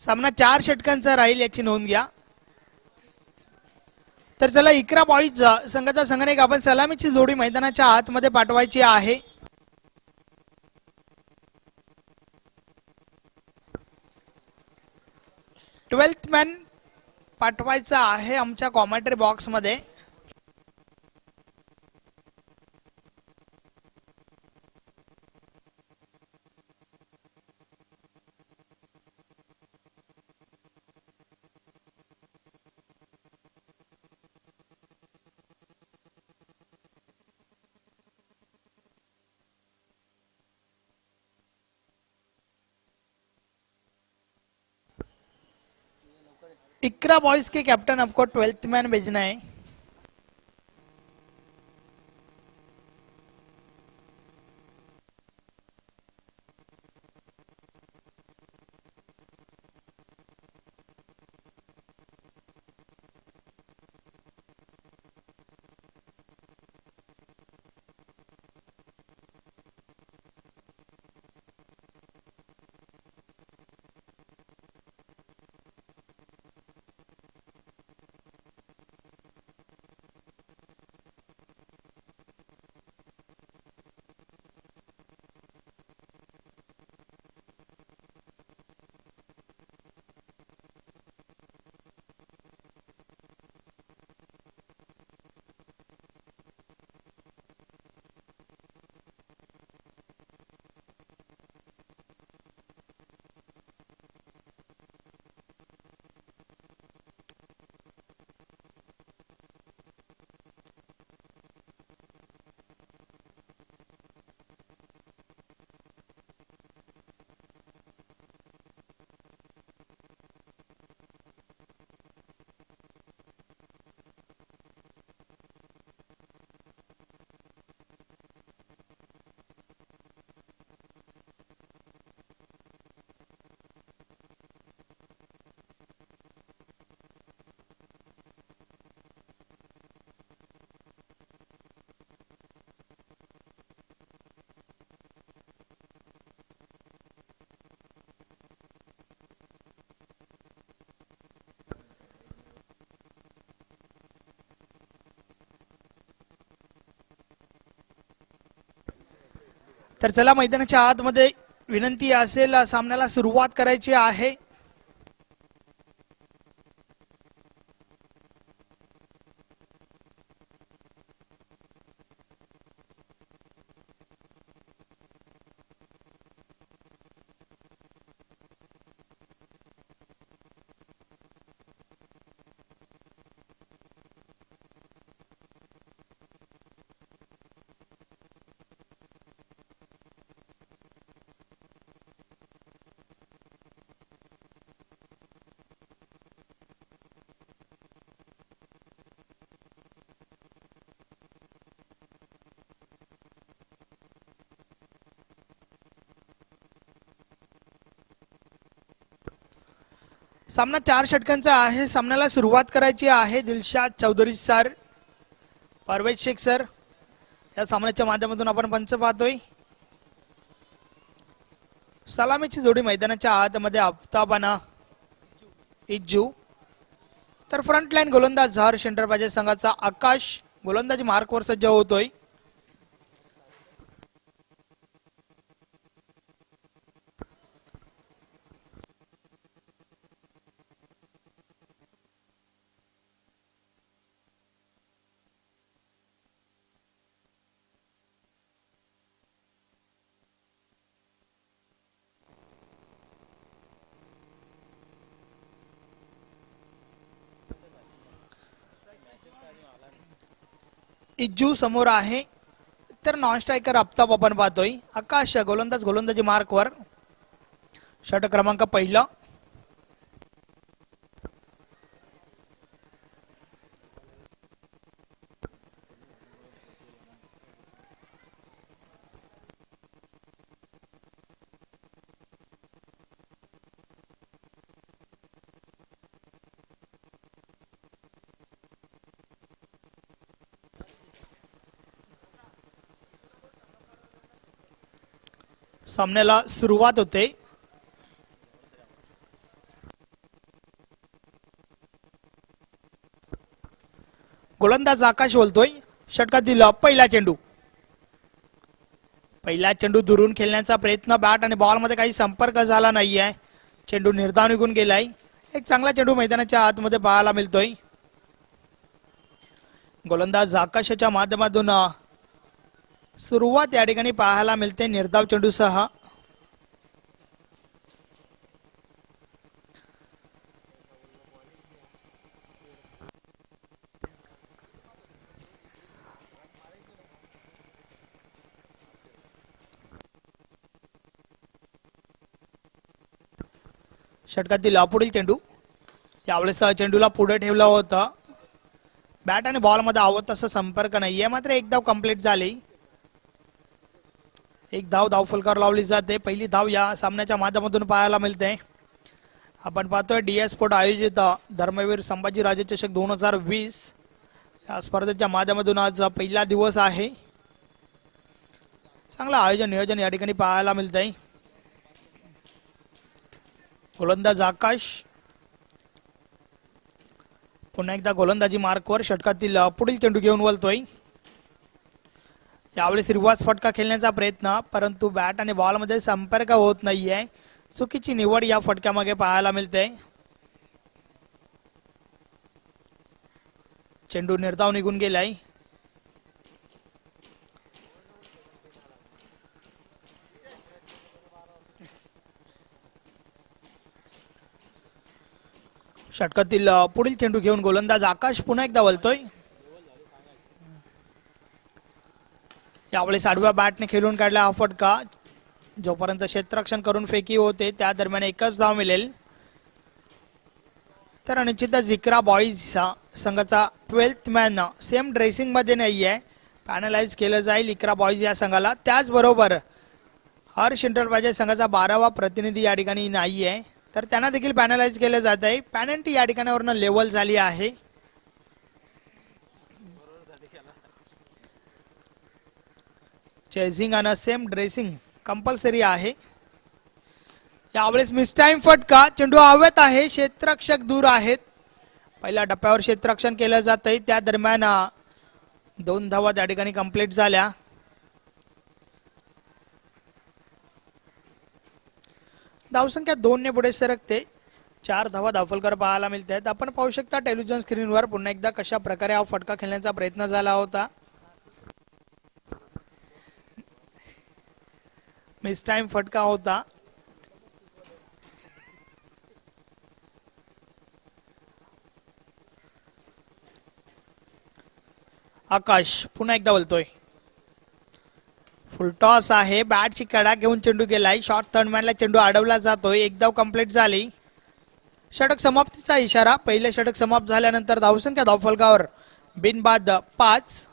सामना 4 षटकांचा राहील याची नोंद घ्या. तर चला इकरा बॉईज संघाचा संघाने आपण सलामीची जोडी मैदानाच्या आतमध्ये पाठवायची आहे. ट्वेल्थ मॅन पाठवायचा आहे आमच्या कॉमेंटरी बॉक्स मध्ये. इकरा बॉयज के कैप्टन आपको 12th मैन भेजना है. तर चला मैदानाच्या आतमध्ये विनंती असेल सामन्याला सुरुवात करायची आहे. सामना 4 षटकांचा आहे. सामन्याला सुरुवात करायची आहे. दिलशाद चौधरी सर, परवेज शेख सर या सामन्याच्या माध्यमातून आपण पंच पाहतोय. सलामीची जोडी मैदानाच्या आतमध्ये आफ्ताबाना इज्जू. तर फ्रंट लाईन गोलंदाज झहर सेंटर पाहिजे संघाचा आकाश गोलंदाजी मार्कवर सज्ज होतोय. इज्जू समोर आहे. तर नॉन स्ट्रायकर आफ्ताब आपण पाहतोय. आकाश गोलंदाजी मार्कवर. षटक क्रमांक पहिला. सामन्याला सुरुवात होते. गोलंदाज आकाश बोलतोय. षटकातील पहिला चेंडू. पहिला चेंडू दुरून खेळण्याचा प्रयत्न. बॅट आणि बॉल मध्ये काही संपर्क झाला नाहीये. चेंडू निर्धाव निघून गेलाय. एक चांगला चेंडू मैदानाच्या आतमध्ये पाहायला मिळतोय. गोलंदाज आकाशाच्या माध्यमातून सुरुवात या ठिकाणी पाहायला मिळते निर्धाव चेंडूसह. षटकातील पुढील चेंडू. यावेळेस चेंडूला पुढे ठेवलं होतं. बॅट आणि बॉल मध्ये आवत असा संपर्क नाहीये. मात्र एक धाव कंप्लीट झाली. एक धाव फलकावर लावली जाते. पहिली धाव या सामन्याच्या माध्यमातून पाहायला मिळते. आपण पाहतोय डीएस स्पोर्ट आयोजित धर्मवीर संभाजीराजे चषक 2020 या स्पर्धेच्या माध्यमातून आज पहिला दिवस आहे. चांगलं आयोजन नियोजन या ठिकाणी पाहायला मिळतंय. गोलंदाज आकाश पुन्हा एकदा गोलंदाजी मार्कवर. षटकातील पुढील चेंडू घेऊन वळतोय. यावेळेस रिवर्स फटका खेळण्याचा प्रयत्न, परंतु बॅट आणि बॉल मध्ये संपर्क होत नाहीये. चुकीची निवड या फटक्यामागे पाहायला मिळते. चेंडू निर्धाव निघून गेलाय. षटकातील पुढील चेंडू घेऊन गोलंदाज आकाश पुन्हा एकदा वळतोय. यावेळेस आडव्या बॅटने खेळून काढला हा फटका. जोपर्यंत क्षेत्ररक्षण करून फेकी होते त्या दरम्यान एकच धाव मिळेल. तर निश्चितच जिक्रा बॉईज संघाचा 12th मॅन सेम ड्रेसिंग मध्ये नाहीये. पॅनलाइज केलं जाईल इक्रा बॉईज या संघाला. त्याचबरोबर हर्ष इंटरप्राइजेस संघाचा 12वा प्रतिनिधी या ठिकाणी नाहीये, तर त्यांना देखील पॅनलाइज केलं जात आहे. पॅनल्टी या ठिकाणावरनं लेवल झाली आहे. चेझिंग आणि सेम ड्रेसिंग कंपल्सरी आहे. यावेळेस मिस टाइम फटका. चेंडू हवेत आहे. क्षेत्ररक्षक दूर आहेत. पहिल्या टप्प्यावर क्षेत्ररक्षण केलं जात आहे. त्या दरम्यान 2 धावा त्या ठिकाणी कंप्लीट झाल्या. धावसंख्या 2 ने पुढे सरकते. 4 धावा धावफलकर पाहायला मिळत आहेत. आपण पाहू शकता टेलिव्हिजन स्क्रीनवर पुन्हा एकदा कशा प्रकारे हा फटका खेळण्याचा प्रयत्न झाला होता. मिस टाइम फटका होता. आकाश पुन्हा एकदा बोलतोय. फुल टॉस आहे. बॅटची कडा घेऊन चेंडू गेलाय. शॉर्ट थर्डमॅनला चेंडू अडवला जातोय. एक धाव कंप्लीट झाली. षटक समाप्तीचा इशारा. पहिले षटक समाप्त झाल्यानंतर धावसंख्या धावफलकावर बिनबाद 5.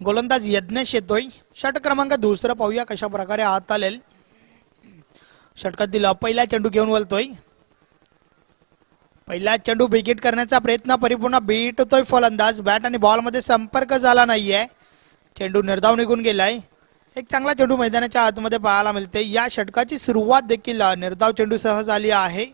गोलंदाज यज्ञेश येतोय. षटक क्रमांक 2 पाहूया कशा प्रकारे हात आलेल. षटकातील पहिला चेंडू घेऊन वळतोय. पहिला चेंडू विकेट करण्याचा प्रयत्न परिपूर्ण बीट होतोय फलंदाज. बॅट आणि बॉल मध्ये संपर्क झाला नाहीये. चेंडू निर्धाव निघून गेलाय. एक चांगला चेंडू मैदानाच्या आतमध्ये पाहायला मिळते. या षटकाची सुरुवात देखील निर्धाव चेंडू सह झाली आहे.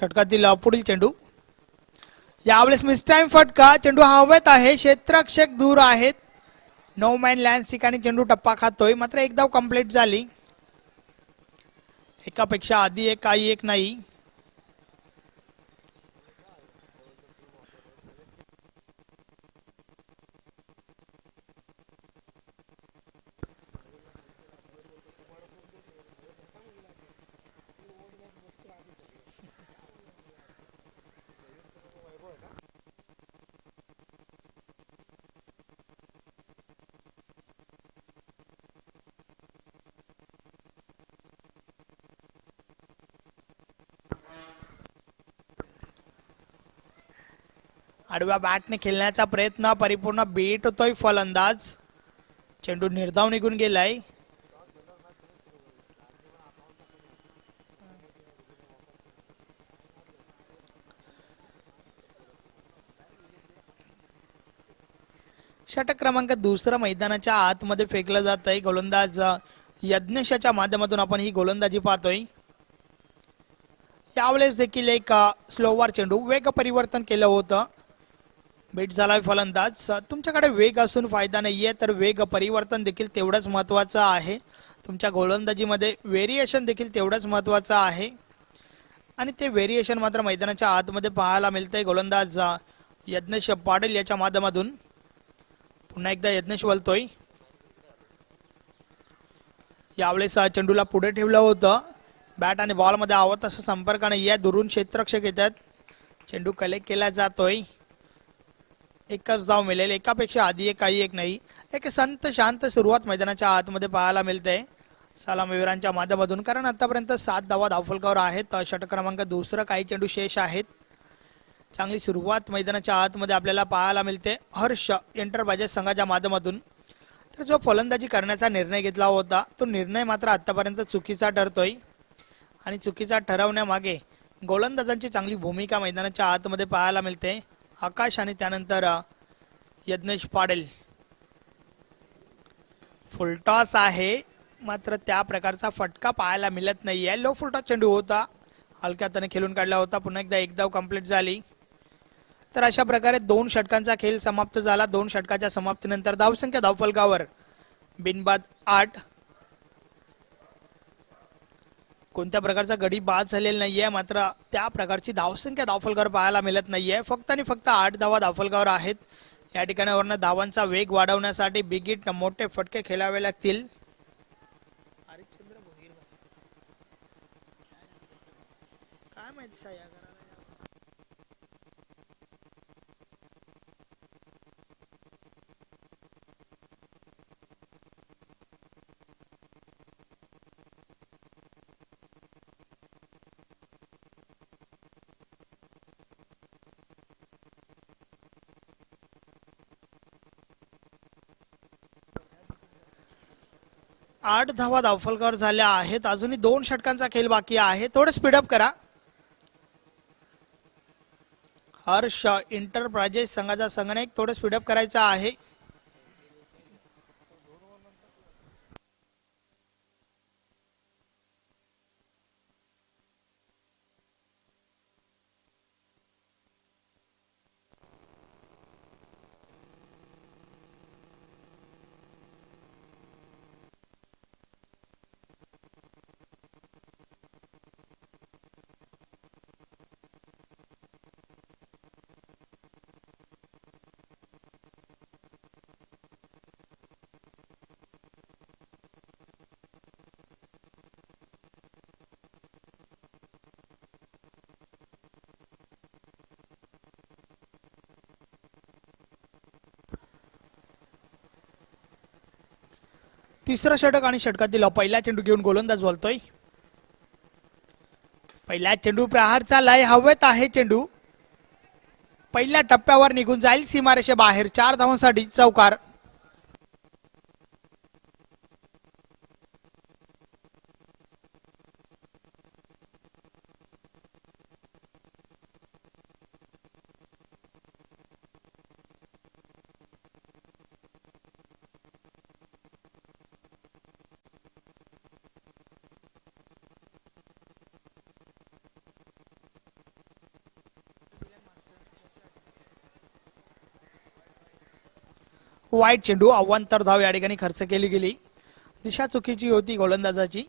षटकातील पुढील चेंडू यावेळेस मिस टाइम फटका. चेंडू हवेत आहे, क्षेत्ररक्षक दूर आहेत. नो मॅन लँड ठिकाणी चेंडू टप्पा खातोय, मात्र एक धाव कंप्लीट झाली. एकापेक्षा आधी एक काही एक नाही. आडव्या बॅटने खेळण्याचा प्रयत्न परिपूर्ण बीट होतोय फलंदाज. चेंडू निर्धाव निघून गेलाय. षटक क्रमांक दुसरा मैदानाच्या आतमध्ये फेकलं जात आहे. गोलंदाज यज्ञेशाच्या माध्यमातून आपण ही गोलंदाजी पाहतोय. यावेळेस देखील एक स्लोवर चेंडू वेग परिवर्तन केलं होतं. बीट झालाय फलंदाज. तुमच्याकडे वेग असून फायदा नाहीये, तर वेग परिवर्तन देखील तेवढंच महत्वाचं आहे. तुमच्या गोलंदाजीमध्ये व्हेरिएशन देखील तेवढंच महत्वाचं आहे आणि ते व्हेरिएशन मात्र मैदानाच्या आतमध्ये पाहायला मिळतंय. गोलंदाज यज्ञेश पाटील याच्या माध्यमातून पुन्हा एकदा यज्ञेश वलतोय. यावेळेस चेंडूला पुढे ठेवलं होतं. बॅट आणि बॉल मध्ये आवत असं संपर्क नाहीये. दुरून क्षेत्ररक्षक येतात. चेंडू कलेक्ट केला जातोय. एकच धाव मिळेल. एकापेक्षा आधी एक काही एक नाही. एक संत शांत सुरुवात मैदानाच्या आतमध्ये पाहायला मिळते सलामीवीरांच्या माध्यमातून, कारण आतापर्यंत 7 धावा धावफलकावर आहेत. षटक क्रमांक दुसरा काही चेंडू शेष आहेत. चांगली सुरुवात मैदानाच्या आतमध्ये आपल्याला पाहायला मिळते हर्ष एंटरप्राइजेस संघाच्या माध्यमातून. तर जो फलंदाजी करण्याचा निर्णय घेतला होता तो निर्णय मात्र आतापर्यंत चुकीचा ठरतोय आणि चुकीचा ठरवण्यामागे गोलंदाजांची चांगली भूमिका मैदानाच्या आतमध्ये पाहायला मिळते. आकाश आणि त्यानंतर यज्ञेश पाटील. फुलटॉस आहे, मात्र त्या प्रकारचा फटका पाहायला मिळत नाहीये. लो फुलटॉस चेंडू होता, हलक्या हाताने खेळून काढला होता. पुन्हा एकदा एक धाव कंप्लीट झाली. तर अशा प्रकारे 2 षटकांचा खेळ समाप्त झाला. 2 षटकाच्या समाप्तीनंतर धावसंख्या धावफलकावर बिनबाद 8. कोणत्या प्रकारचा गडी बाद झालेला नाहीये, मात्र त्या प्रकारची धावसंख्या धावफलकावर पाहायला मिळत नाहीये. फक्त आणि फक्त 8 धावा धावफलकावर आहेत. या ठिकाणावरनं धावांचा वेग वाढवण्यासाठी बिग हिट मोठे फटके खेळावे लागतील. काय माहिती 8 धावा धावफलकावर झाल्या आहेत. अजूनही 2 षटकांचा खेळ बाकी आहे. थोडं स्पीडअप करा. हर्ष एंटरप्राइजेस संघाचा संगणक थोडं स्पीडअप करायचा आहे. तिसरा षटक आणि षटकातील पहिला चेंडू घेऊन गोलंदाज बोलतोय. पहिला चेंडू प्रहारचा लय हवेत आहे. चेंडू पहिल्या टप्प्यावर निघून जाईल सीमारेषे बाहेर. 4 धावांसाठी चौकार. वाईट चेंडू, अवांतर धाव या ठिकाणी खर्च केली गेली. दिशा चुकीची होती गोलंदाजाची.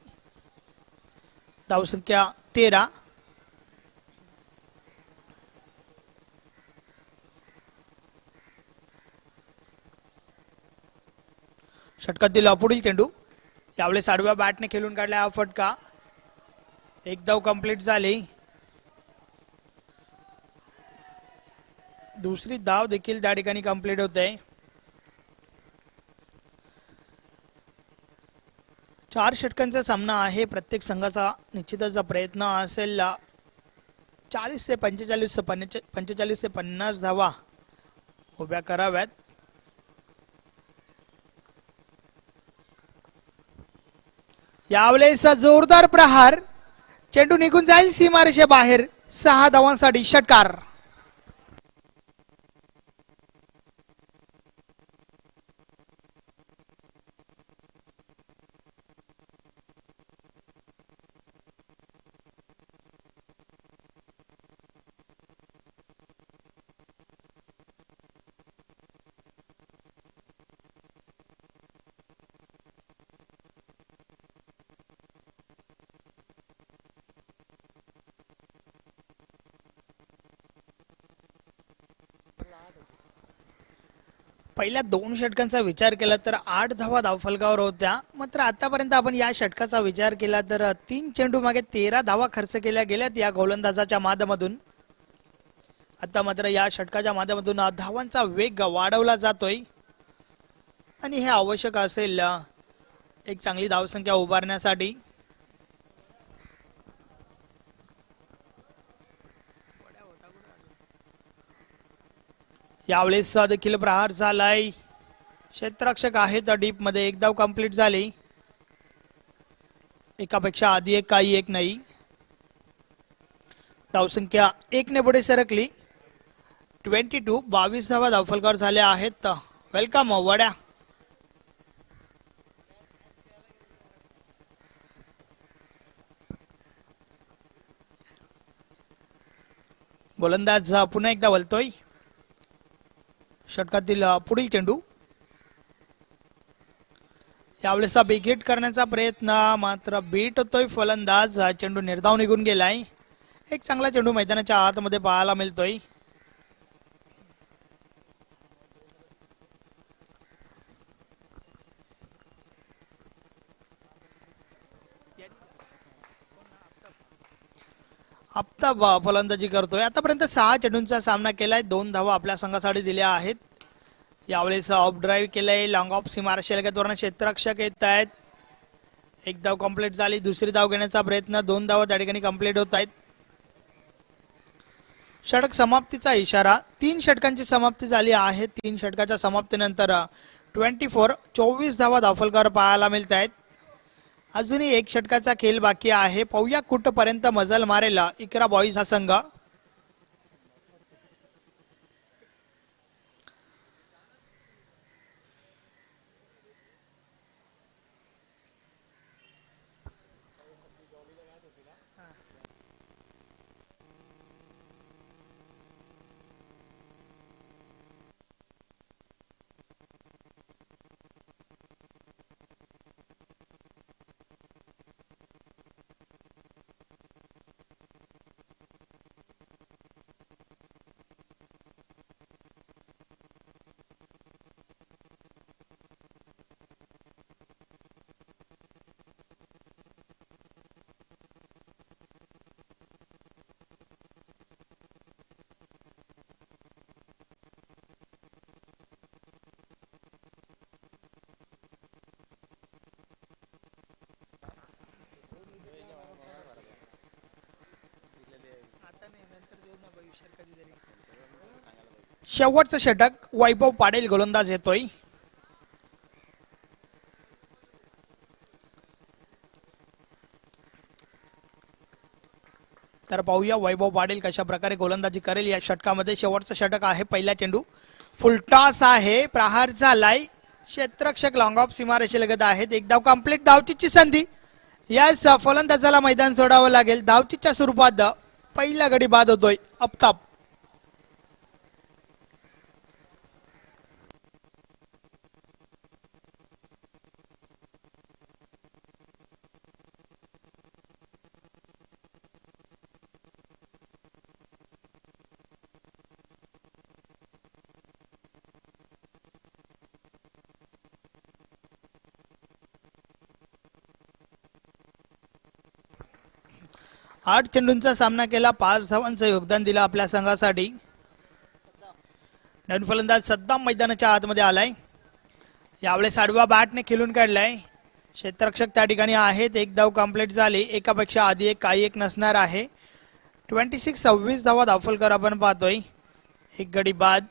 धावसंख्या 13. षटकातील पुढील चेंडू, यावेळेस आडव्या बॅटने खेळून काढला हा फटका. एक धाव कंप्लीट झाली. दुसरी धाव देखील त्या ठिकाणी कंप्लीट होते. 4 षटकांचा सामना आहे. प्रत्येक संघाचा निश्चितच प्रयत्न असेल 40 ते 45 ते 50 धावा उभ्या कराव्यात. यावेळेस जोरदार प्रहार, चेंडू निघून जाईल सीमारेषे बाहेर. 6 धावांसाठी षटकार. पहिल्या 2 षटकांचा विचार केला तर 8 धावा धावफलकावर होत्या. मात्र आतापर्यंत आपण या षटकाचा विचार केला तर 3 चेंडू मागे 13 धावा खर्च केल्या गेल्यात या गोलंदाजाच्या माध्यमातून. आता मात्र या षटकाच्या माध्यमातून धावांचा वेग वाढवला जातोय आणि हे आवश्यक असेल एक चांगली धावसंख्या उभारण्यासाठी. यावेळेस देखील प्रहार झालाय. क्षेत्ररक्षक आहेत डीप मध्ये. एक धाव कंप्लीट झाली. एकापेक्षा आधी एक, काही एक नाही. धावसंख्या 1 ने पुढे सरकली. 22 धावा धावफलकावर झाल्या आहेत. वेलकम वड्या. गोलंदाज पुन्हा एकदा वलतोय. षटकातील पुढील चेंडू, यावेळेस बिग हिट करण्याचा प्रयत्न, मात्र बीट होतोय फलंदाज. चेंडू निर्धाव निघून गेलाय. एक चांगला चेंडू मैदानाच्या आतमध्ये पाहायला मिळतोय. आफताब फलंदाजी करतोय. आतापर्यंत 6 चेंडूंचा सामना केलाय. 2 धावा आपल्या संघासाठी दिल्या आहेत. यावेळेस ऑफ ड्राईव्ह केलंय. लॉंग ऑफ सीमारेषेलगतवरून क्षेत्ररक्षक येत आहेत. एक धाव कंप्लीट झाली. दुसरी धाव घेण्याचा प्रयत्न. 2 धावा त्या ठिकाणी कंप्लीट होत आहेत. षटक समाप्तीचा इशारा. 3 षटकांची समाप्ती झाली आहे. 3 षटकाच्या समाप्तीनंतर 24 धावा धावफलकावर पाहायला मिळत आहेत. अजूनही 1 षटकाचा खेळ बाकी आहे. पाहूया कुठपर्यंत मजल मारेल इकरा बॉईज हा संघ. शेवटचं षटक. वैभव पाटील गोलंदाज येतोय. तर पाहूया वैभव पाटील कशा प्रकारे गोलंदाजी करेल या षटकामध्ये. शेवटचं षटक आहे. पहिला चेंडू फुलटॉस आहे. प्रहार झालाय. क्षेत्ररक्षक लॉंग ऑफ सीमारेषेलगत आहेत. एक धाव कंप्लीट. धावचीची संधी. यास फलंदाजाला मैदान सोडावं लागेल. धावचीच्या स्वरूपात पहिला गडी बाद होतोय. आफताब. 8 चेंडूंचा सामना केला, 5 धावांचं योगदान दिलं आपल्या संघासाठी. नवीन फलंदाज सद्दाम मैदानाच्या आतमध्ये आलाय. यावेळेस आडवा बॅटने खेळून काढलाय. क्षेत्ररक्षक त्या ठिकाणी आहेत. एक धाव कंप्लीट झाली. एकापेक्षा आधी एक काही एक नसणार आहे. 26 धावा दाफलकर आपण पाहतोय. एक गडी बाद.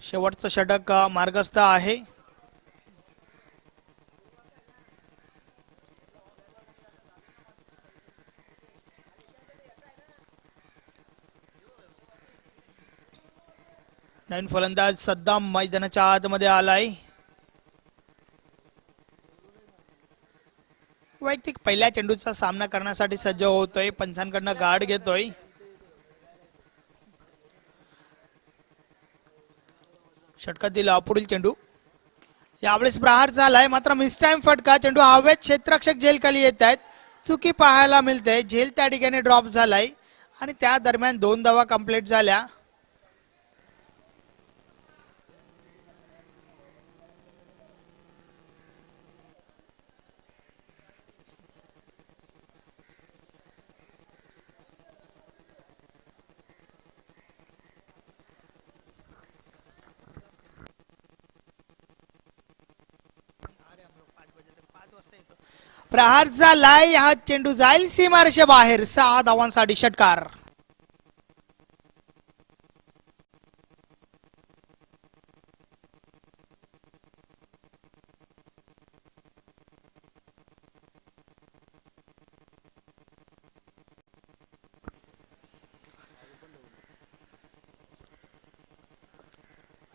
शेवटचं षटक मार्गस्थ आहे. नवीन फलंदाज सद्दाम मैदानाच्या आतमध्ये आलाय. वैयक्तिक पहिल्या चेंडूचा सामना करण्यासाठी सज्ज होतोय. पंचांकडनं गार्ड घेतोय. षटकातील पुढील चेंडू. यावेळेस प्रहार झालाय, मात्र मिस टाइम फटका. चेंडू हवेत क्षेत्ररक्षक झेल खाली येत आहेत. चुकी पाहायला मिळते. झेल त्या ठिकाणी ड्रॉप झालाय आणि त्या दरम्यान 2 धावा कंप्लीट झाल्या. प्रहार झालाय. हा चेंडू जाईल सीमारेषे बाहेर. 6 धावांसाठी षटकार.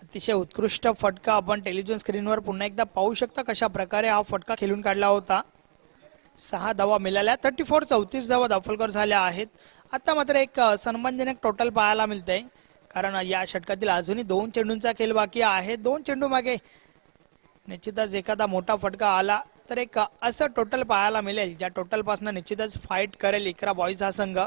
अतिशय उत्कृष्ट फटका आपण टेलिव्हिजन स्क्रीनवर पुन्हा एकदा पाहू शकता कशा प्रकारे हा फटका खेळून काढला होता. 6 धावा मिळाल्या. 34 धावा दाफलकर झाल्या आहेत. आता मात्र एक सन्मानजनक टोटल पाहायला मिळतंय, कारण या षटकातील अजूनही 2 चेंडूंचा खेळ बाकी आहे. 2 चेंडू मागे निश्चितच एखादा मोठा फटका आला तर एक असं टोटल पाहायला मिळेल ज्या टोटल पासून निश्चितच फाईट करेल इकरा बॉईज हा संघ.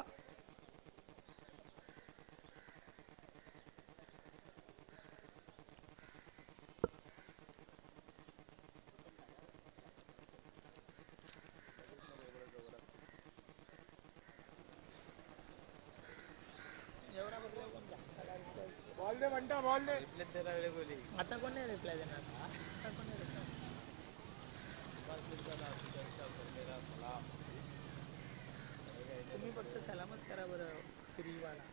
आता कोण नाही रिप्लाय देणार. तुम्ही फक्त सलामच करा बरं. फ्रीवाला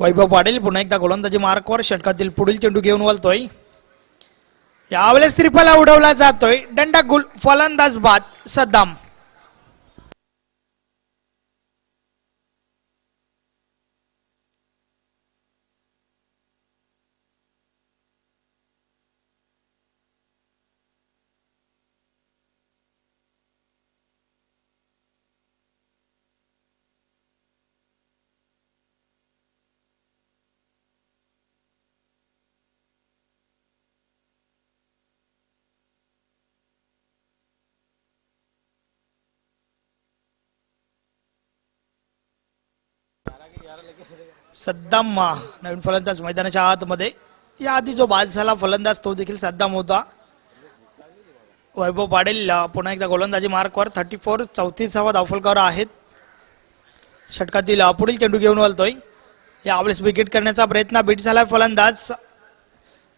वैभव पाटील पुन्हा एकदा गोलंदाजी मार्कवर षटकातील पुढील चेंडू घेऊन वळतोय. यावेळेस त्रिफला उडवला जातोय. दंडा गुल. फलंदाज बाद सद्दाम. सद्दाम नवीन फलंदाज मैदानाच्या आतमध्ये. याआधी जो बाद झाला फलंदाज तो देखील सद्दाम होता. वैभव पाटील पुन्हा एकदा गोलंदाजी मार्कवर. 34 धावा दाफलकर आहेत. षटकातील पुढील चेंडू घेऊन वळतोय. यावेळेस विकेट करण्याचा प्रयत्न. बीट झाला फलंदाज.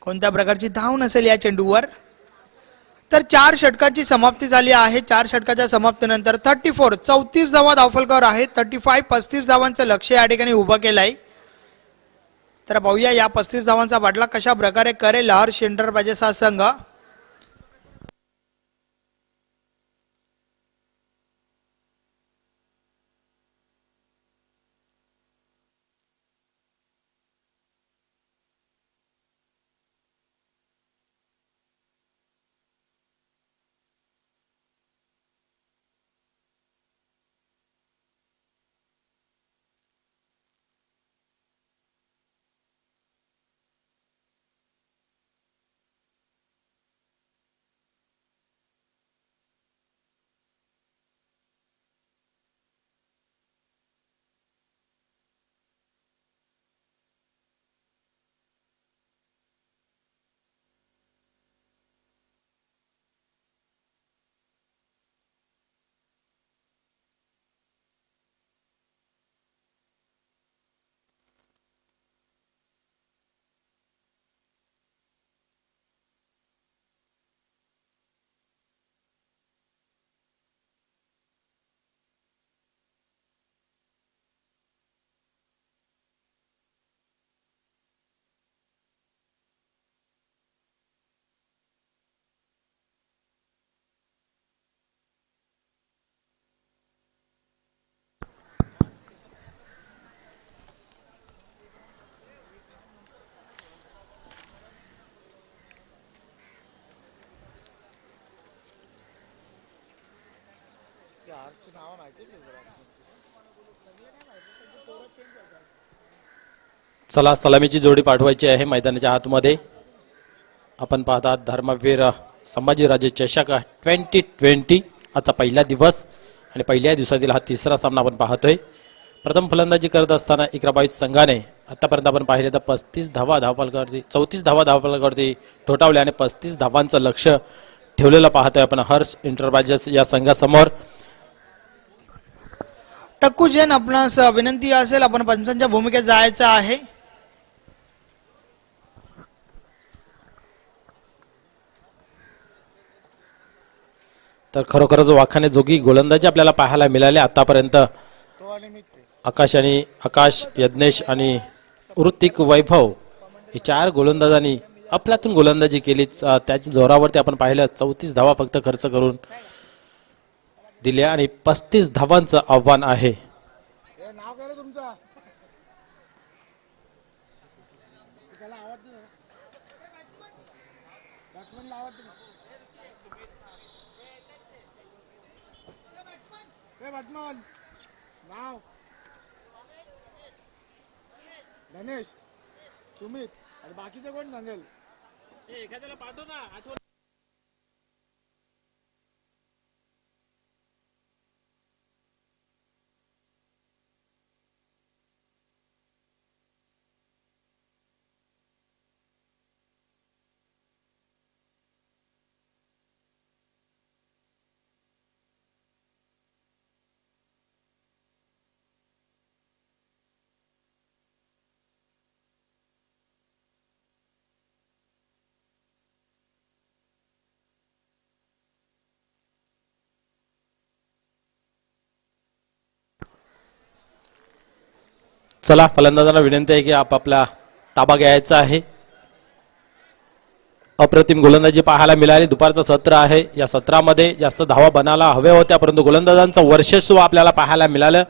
कोणत्या प्रकारची धाव नसेल या चेंडूवर. तर 4 षटकांची समाप्ती झाली आहे. 4 षटकाच्या समाप्तीनंतर 34 धावा दाफलकर आहेत. 35 धावांचं लक्ष या ठिकाणी उभं केलंय. तर पाहूया या 35 धावांचा बाटला कशा प्रकारे करेल हर्ष एंटरप्राइजेस हा संघ. चला सलामीची जोडी पाठवायची आहे मैदानाच्या आतमध्ये. आपण पाहतात धर्मवीर संभाजीराजे चषक 2020 आजचा पहिला दिवस आणि पहिल्या दिवसातील हा तिसरा सामना आपण पाहतोय. प्रथम फलंदाजी करत असताना इकराबाई संघाने आतापर्यंत आपण पाहिले तर 34 धावांवरती ठोठावले आणि 35 धावांचं लक्ष ठेवलेलं पाहतोय आपण हर्ष इंटरप्राइजेस या संघासमोर. टक्कू जैन आपणास विनंती असेल आपण पंचांच्या भूमिकेत जायचं आहे. तर खरोखरच वाखाने जोगी गोलंदाजी आपल्याला पाहायला मिळाले आतापर्यंत. आकाश यज्ञेश आणि ऋतिक वैभव हे 4 गोलंदाजांनी आपल्यातून गोलंदाजी केली. त्याच्या जोरावरती आपण पाहिलं 34 धावा फक्त खर्च करून दिल्या आणि 35 धावांचं आव्हान आहे. गणेश सुमित आणि बाकीचे कोण सांगेल. एखाद्याला पाठव ना आठवण. चला फलंदाजांना विनंती आहे की आपापला ताबा घ्यायचा आहे. अप्रतिम गोलंदाजी पाहायला मिळाली. दुपारचं सत्र आहे. या सत्रामध्ये जास्त धावा बनायला हव्या होत्या परंतु गोलंदाजांचं वर्चस्व आपल्याला पाहायला मिळालं.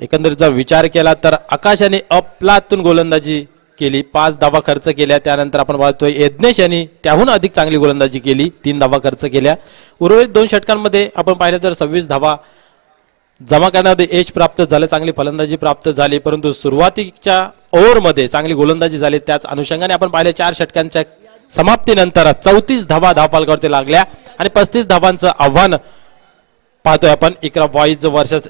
एकंदरीत जर विचार केला तर आकाशाने अफलातून गोलंदाजी केली. 5 धावा खर्च केल्या. त्यानंतर आपण पाहतोय यज्ञेश यांनी त्याहून अधिक चांगली गोलंदाजी केली. 3 धावा खर्च केल्या. उर्वरित 2 षटकांमध्ये आपण पाहिलं तर 26 धावा जमा करण्यामध्ये यश प्राप्त झालं. चांगली फलंदाजी प्राप्त झाली परंतु सुरुवातीच्या ओव्हरमध्ये चांगली गोलंदाजी झाली. त्याच अनुषंगाने आपण पाहिले 4 षटकांच्या समाप्तीनंतर 34 धावा धावपालकावरती लागल्या आणि 35 धावांचं आव्हान पाहतोय आपण. इकरा बॉईज वर्सेस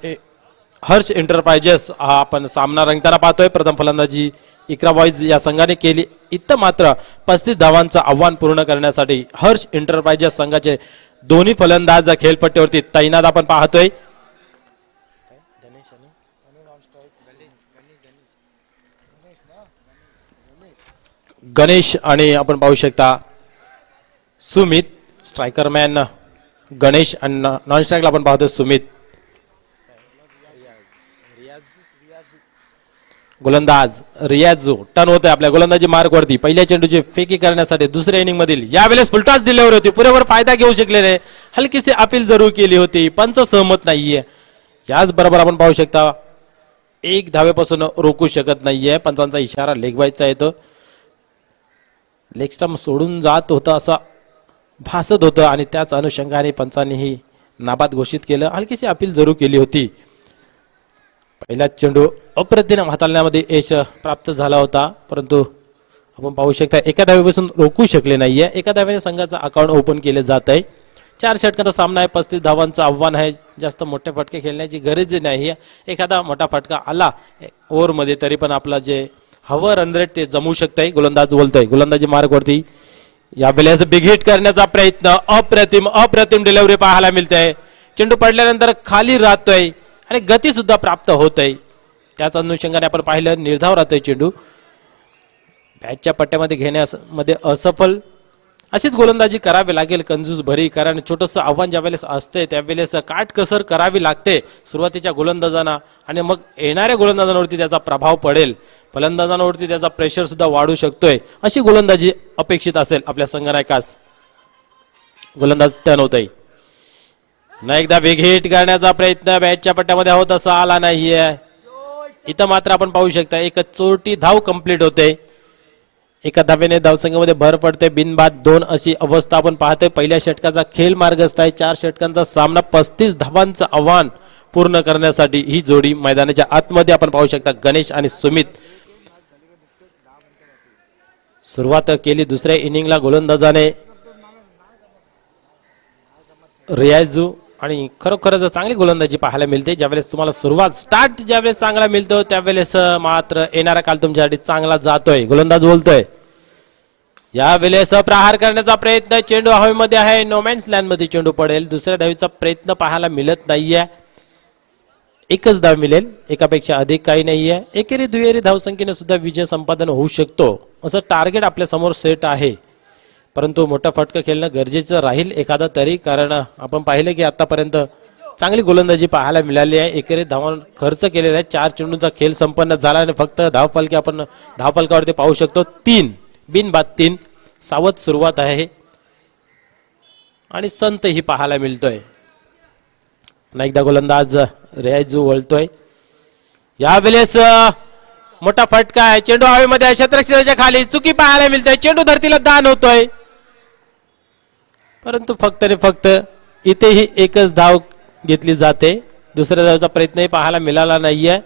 हर्ष इंटरप्राइजेस हा आपण सामना रंगताना पाहतोय. प्रथम फलंदाजी इकरा बॉईज या संघाने केली. इथं मात्र 35 धावांचं आव्हान पूर्ण करण्यासाठी हर्ष इंटरप्राइजेस संघाचे दोन्ही फलंदाज खेळपट्टीवरती तैनात आपण पाहतोय. गणेश आणि आपण पाहू शकता सुमित स्ट्रायकर मॅन गणेश आणि नॉन स्ट्रायकला आपण पाहतो सुमित. गोलंदाज रियाजू टर्न होतोय आपल्या गोलंदाजी मार्क वरती. पहिल्या चेंडूची फेकी करण्यासाठी दुसऱ्या इनिंग मधील यावेळेस फुलटॉस दिल्यावर होती. पुरेपूर फायदा घेऊ शकले नाही. हलकीशी अपील जरूर केली होती. पंच सहमत नाहीये. याचबरोबर आपण पाहू शकता 1 धावेपासून रोखू शकत नाहीये. पंचांचा इशारा लेग बायचा येतो. लेग स्टंप सोडून जात होतं असं भासत होतं आणि त्याच अनुषंगाने पंचांनीही नाबाद घोषित केलं. हलकीशी अपील जरूर केली होती. पहिला चेंडू अप्रतिम हाताळण्यामध्ये यश प्राप्त झाला होता परंतु आपण पाहू शकता एका धावेपासून रोखू शकले नाहीये. एका धाव्याने संघाचं अकाउंट ओपन केले जात आहे. 4 षटकांचा सामना आहे. 35 धावांचं आव्हान आहे. जास्त मोठे फटके खेळण्याची गरज नाही. एखादा मोठा फटका आला ओव्हरमध्ये तरी पण आपला जे हवं रन रेट ते जमू शकतंय. गोलंदाज बोलतोय गोलंदाजी मार्क वरती. यावेळेस बिग हिट करण्याचा प्रयत्न. अप्रतिम डिलिव्हरी पाहायला मिळते. चेंडू पडल्यानंतर खाली राहतोय आणि गती सुद्धा प्राप्त होत आहे. त्याच अनुषंगाने आपण पाहिलं निर्धाव राहतोय चेंडू. बॅटच्या पट्ट्यामध्ये घेण्यामध्ये असफल. अशीच गोलंदाजी करावी लागेल कंजूस भरी. कारण छोटंसं आव्हान ज्या वेळेस असते त्यावेळेस काटकसर करावी लागते सुरुवातीच्या गोलंदाजांना आणि मग येणाऱ्या गोलंदाजांवरती त्याचा प्रभाव पडेल. फलंदाजांवरती त्याचा प्रेशर सुद्धा वाढू शकतोय. अशी गोलंदाजी अपेक्षित असेल आपल्या संघनायकास. गोलंदाज टर्न होतोय. पुन्हा एकदा बिग हिट करण्याचा प्रयत्न बॅटच्या पट्ट्यामध्ये होत असा आला नाहीये. इथं मात्र आपण पाहू शकता एक चोरटी धाव कंप्लीट होते. एका धावेने धावसंख्येमध्ये भर पडते बिनबाद 2 अशी अवस्था आपण पाहतोय. पहिल्या षटकाचा खेळ मार्गस्थ आहे. 4 षटकांचा सामना 35 धावांचं आव्हान पूर्ण करण्यासाठी ही जोडी मैदानाच्या आतमध्ये आपण पाहू शकता. गणेश आणि सुमित सुरुवात केली दुसऱ्या इनिंगला गोलंदाजाने रियाजू आणि खरोखरच चांगली गोलंदाजी पाहायला मिळते. ज्यावेळेस तुम्हाला सुरुवात स्टार्ट ज्यावेळेस चांगला मिळतो त्यावेळेस मात्र येणारा काल तुमच्यासाठी चांगला जातोय. गोलंदाज बोलतोय यावेळेस प्रहार करण्याचा प्रयत्न, चेंडू हवेमध्ये आहे, नोमॅन्स लँड मध्ये चेंडू पडेल. दुसऱ्या धावीचा प्रयत्न पाहायला मिळत नाहीये. एकच धाव मिळेल, एकापेक्षा अधिक काही नाहीये. एकेरी दुहेरी धावसंख्येने सुद्धा विजय संपादन होऊ शकतो असं टार्गेट आपल्या समोर सेट आहे. परंतु मोठा फटका खेळणं गरजेचं राहील एखादा तरी, कारण आपण पाहिलं की आतापर्यंत चांगली गोलंदाजी पाहायला मिळाली आहे. एकेरी धावा खर्च केलेला आहे. 4 चेंडूंचा खेळ संपन्न झाला आणि फक्त धावफलके आपण धावफलकावरती पाहू शकतो 3 बिनबाद 3. सावध सुरुवात आहे आणि संत ही पाहायला मिळतोय. एकदा गोलंदाज रियाजू वळतोय. यावेळेस मोठा फटका आहे. चेंडू हवेमध्ये आहे, क्षेत्ररक्षणाच्या खाली चुकी पाहायला मिळते. चेंडू धरतीला दान होतोय, परंतु फक्त आणि फक्त इथेही एकच धाव घेतली जाते. दुसऱ्या धावचा प्रयत्नही पाहायला मिळाला नाहीये.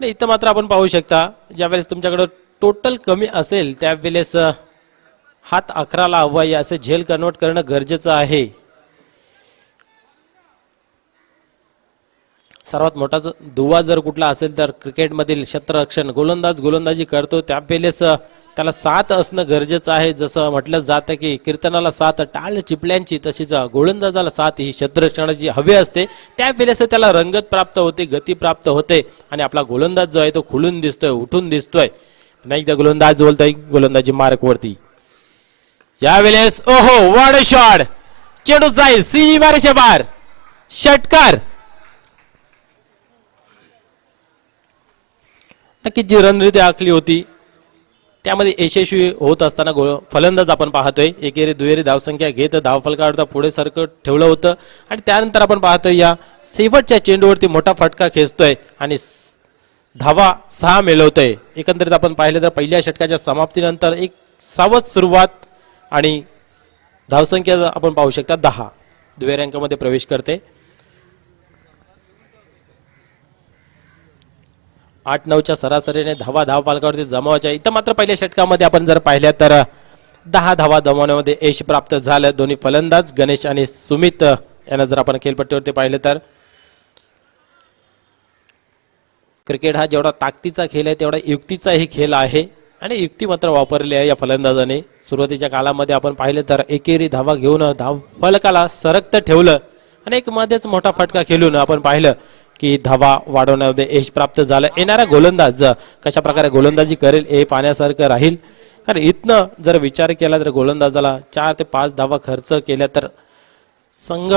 इथं मात्र आपण पाहू शकता ज्यावेळेस तुमच्याकडे टोटल कमी असेल त्यावेळेस हात 11ला हवाई असे झेल कन्वर्ट करणं गरजेचं आहे. सर्वात मोठा दुवा जर कुठला असेल तर क्रिकेटमधील क्षेत्ररक्षण. गोलंदाज गोलंदाजी करतो त्यावेळेस त्याला साथ असणं गरजेचं आहे. जसं म्हटलं जातं की कीर्तनाला साथ टाळ चिपल्यांची, तशीच गोलंदाजाला साथ ही क्षेत्ररक्षणाची हवी असते. त्यावेळेस त्याला रंगत प्राप्त होते, गती प्राप्त होते आणि आपला गोलंदाज जो आहे तो खुलून दिसतोय, उठून दिसतोय. पुन्हा एकदा गोलंदाज बोलतोय गोलंदाजी मार्क वरती. यावेळेस ओहो व्हाट अ शॉट, चेंडू जाईल सीमारेषे बाहेर, षटकार. नक्कीच जी रणनीती आखली होती त्यामध्ये यशस्वी होत असताना फलंदाज आपण पाहतोय. एकेरी दुहेरी धावसंख्या घेत धावफलकावर पुढे सरकट ठेवलं होतं आणि त्यानंतर आपण पाहतोय या शेवटच्या चेंडूवरती मोठा फटका खेचतोय आणि धावा 6 मिळवतोय. एकंदरीत आपण पाहिलं तर पहिल्या षटकाच्या समाप्तीनंतर एक सावध सुरुवात आणि धावसंख्या आपण पाहू शकता 10 दुहेरी अंकामध्ये प्रवेश करते. 8-9च्या सरासरीने धावा धावफलकावरती जमावायच्या. इथं मात्र पहिल्या षटकामध्ये आपण जर पाहिल्या तर 10 धावा जमवण्यामध्ये यश प्राप्त झालं. दोन्ही फलंदाज गणेश आणि सुमित यांना जर आपण खेळपट्टीवरती पाहिलं तर क्रिकेट हा जेवढा ताकदीचा खेळ आहे तेवढा युक्तीचाही खेळ आहे आणि युक्ती मात्र वापरली आहे या फलंदाजाने. सुरुवातीच्या काळामध्ये आपण पाहिलं तर एकेरी धावा घेऊन धावफलकाला सरकत ठेवलं आणि एक मध्येच मोठा फटका खेळून आपण पाहिलं की धावा वाढवण्यामध्ये यश प्राप्त झालं. येणारा गोलंदाज कशा प्रकारे गोलंदाजी करेल हे पाहण्यासारखं राहील, कारण इथनं जर विचार केला तर गोलंदाजाला 4 ते 5 धावा खर्च केल्या तर संघ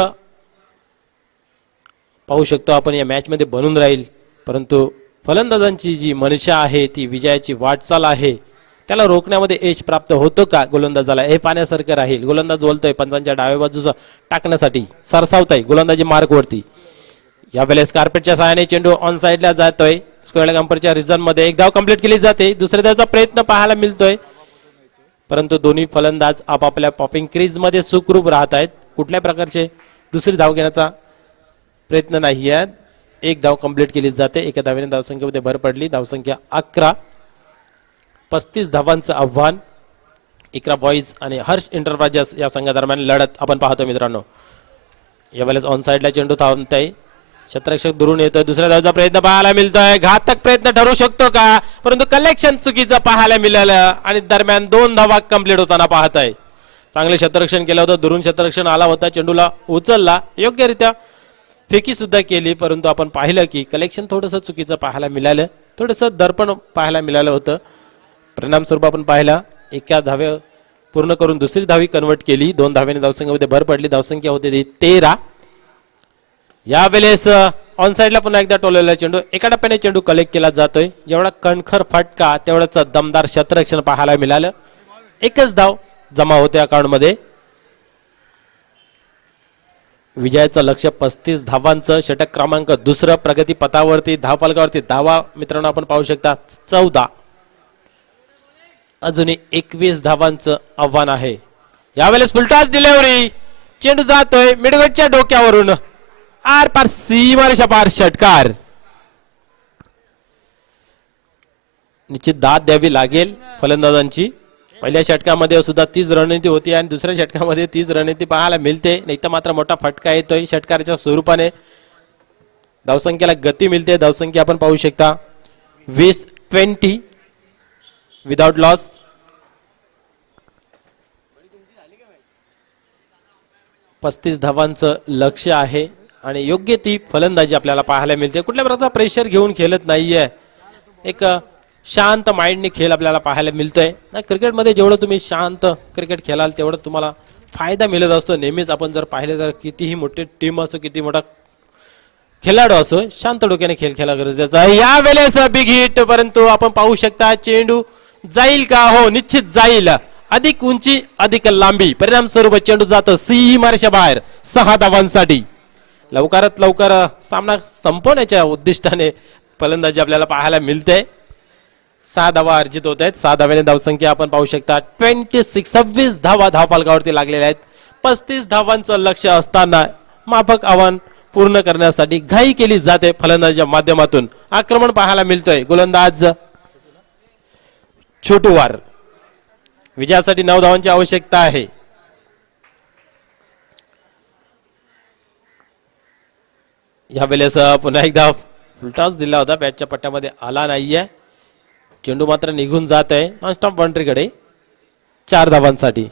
पाहू शकतो आपण या मॅच मध्ये बनून राहील. परंतु फलंदाजांची जी मनशा आहे ती विजयाची वाटचाल आहे, त्याला रोखण्यामध्ये यश प्राप्त होतो का गोलंदाजाला हे पाहण्यासारखं राहील. गोलंदाज बोलतोय पंचांच्या डाव्या बाजूचा टाकण्यासाठी सरसावताय गोलंदाजी मार्क वरती. यावेळेस कार्पेटच्या सहाय्याने चेंडू ऑन साइडला जातोय. स्क्वेअर गंपरच्या रिझन मध्ये एक धाव कंप्लीट केली जाते. दुसऱ्या धावचा प्रयत्न पाहायला मिळतोय, परंतु दोन्ही फलंदाज आपापल्या पॉपिंग क्रीज मध्ये सुखरूप राहत आहेत. कुठल्या प्रकारचे दुसरी धाव घेण्याचा प्रयत्न नाही आहे. एक धाव कंप्लीट केली जाते. एका धावेने धावसंख्येमध्ये भर पडली. धावसंख्या 11. 35 धावांचं आव्हान इकरा बॉईज आणि हर्ष एंटरप्राइजेस या संघादरम्यान लढत आपण पाहतो मित्रांनो. यावेळेस ऑन साइडला चेंडू थांबताय. क्षेत्ररक्षक दुरून येतोय. दुसऱ्या धावचा प्रयत्न पाहायला मिळतोय. घातक प्रयत्न ठरू शकतो का, परंतु कलेक्शन चुकीचं पाहायला मिळालं आणि दरम्यान 2 धावा कंप्लीट होताना पाहत आहे. चांगले क्षेत्ररक्षण केलं होतं. दुरून क्षेत्ररक्षण आला होता, चेंडूला उचलला, योग्यरित्या फेकी सुद्धा केली, परंतु आपण पाहिलं की कलेक्शन थोडंसं चुकीचं पाहायला मिळालं, थोडंसं दर्पण पाहायला मिळालं होतं. परिणाम स्वरूप आपण पाहिला एका धावे पूर्ण करून दुसरी धावी कन्वर्ट केली. 2 धावेने धावसंख्येमध्ये भर पडली. धावसंख्या होती 13. यावेळेस ऑन साइडला पुन्हा एकदा टोललेला चेंडू एका टप्प्याने चेंडू कलेक्ट केला जातोय. जेवढा कणखर फटका तेवढाच दमदार क्षेत्ररक्षण पाहायला मिळालं. एकच धाव जमा होते अकाउंट मध्ये. विजयाचं लक्ष 35 धावांचं. षटक क्रमांक 2 प्रगती पथावरती. धावफलकावरती धावा मित्रांनो आपण पाहू शकता 14. अजूनही 21 धावांचं आव्हान आहे. यावेळेस फुलटॉस डिलिव्हरी, चेंडू जातोय मिडविकेटच्या डोक्यावरून, आर पार सीमारेषा पार षटकार. निश्चित दाद द्यावी लागेल फलंदाजांची. पहिल्या षटकामध्ये सुद्धा 30 रणनीती होती आणि दुसऱ्या षटकामध्ये 30 रणनीती पाहायला मिळते. नाही तर मात्र मोठा फटका येतोय षटकाराच्या स्वरूपाने. धावसंख्येला गती मिळते. धावसंख्या आपण पाहू शकता 20-20 विदाउट लॉस. पस्तीस धावांचं लक्ष आहे आणि योग्य ती फलंदाजी आपल्याला पाहायला मिळते. कुठल्या प्रकारचा प्रेशर घेऊन खेळत नाहीये. एक शांत माइंडने खेळ आपल्याला पाहायला मिळतोय. क्रिकेटमध्ये जेवढं तुम्ही शांत क्रिकेट खेळाल तेवढं तुम्हाला फायदा मिळत असतो. नेहमीच आपण जर पाहिले तर कितीही मोठी टीम असो, किती मोठा खेळाडू असो, शांत डोक्याने खेळ खेळा गरजेचा आहे. यावेळेस बिग हिट, परंतु आपण पाहू शकता चेंडू जाईल का? हो, निश्चित जाईल. अधिक उंची अधिक लांबी, परिणाम स्वरूप चेंडू जातो सीमारेषा बाहेर 6 धावांसाठी. लवकरात लवकर सामना संपवण्याच्या उद्दिष्टाने फलंदाजी आपल्याला पाहायला मिळते. 6 धावा अर्जित होत आहेत. 6 धाव्याने धावसंख्या आपण पाहू शकता 26 धावा धावफलकावरती लागलेल्या आहेत. 35 धावांचं लक्ष असताना माफक आव्हान पूर्ण करण्यासाठी घाई केली जाते फलंदाजीच्या माध्यमातून. आक्रमण पाहायला मिळतोय. गोलंदाज छोटूवार. विजयासाठी 9 धावांची आवश्यकता आहे. यावेळेस पुन्हा एकदा फुलटॉस दिला होता, बॅटच्या पट्ट्यामध्ये आला नाहीये. चेंडू मात्र निघून जात आहे नॉनस्टॉप बाउंड्रीकडे 4 धावांसाठी.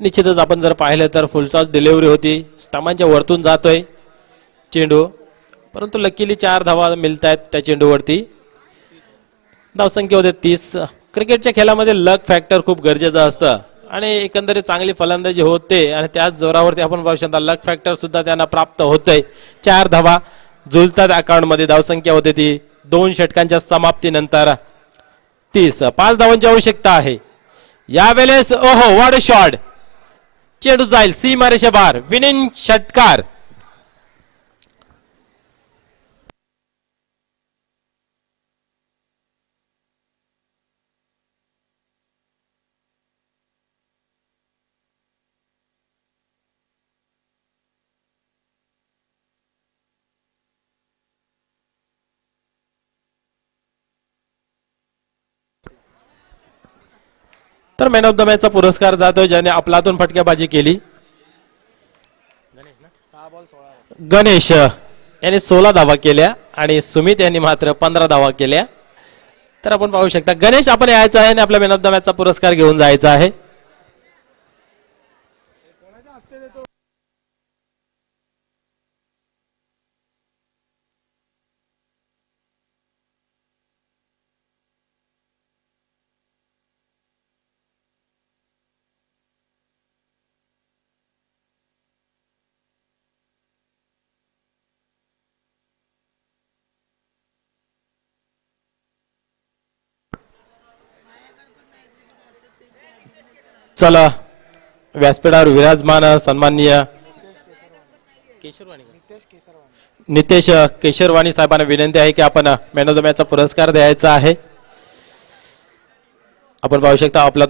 निश्चितच आपण जर पाहिलं तर फुलटॉस डिलिव्हरी होती. स्टंपांच्या वरतून जातोय चेंडू, परंतु लकीली 4 धावा मिळत आहेत त्या चेंडूवरती. धावसंख्या होते 30. क्रिकेटच्या खेळामध्ये लक फॅक्टर खूप गरजेचं असतं आणि एकंदरीत चांगली फलंदाजी होते आणि त्याच जोरावरती आपण पाहू शकता लक फॅक्टर सुद्धा त्यांना प्राप्त होतोय. 4 धावा जुळतात अकाउंटमध्ये. धावसंख्या होते ती 2 षटकांच्या समाप्तीनंतर 30. 5 धावांची आवश्यकता आहे. यावेळेस ओहो, व्हॉट अ शॉट. चेंडू जाईल सीमारेषा बाहेर. विनिंग षटकार. तर मॅन ऑफ द मॅचचा पुरस्कार जातोय ज्याने आपलातून फटकेबाजी केली. गणेश यांनी 16 धावा केल्या आणि सुमित यांनी मात्र 15 धावा केल्या. तर आपण पाहू शकता गणेश आपण यायचं आहे आणि आपल्या मॅन ऑफ द मॅचचा पुरस्कार घेऊन जायचा आहे. चला व्यासपीठावर विराजमान सन्माननीय नितेश केशरवाणी साहेबांना विनंती आहे की आपण मॅन ऑफ द मॅचचा पुरस्कार द्यायचा आहे. आपण पाहू शकता आपल्यातून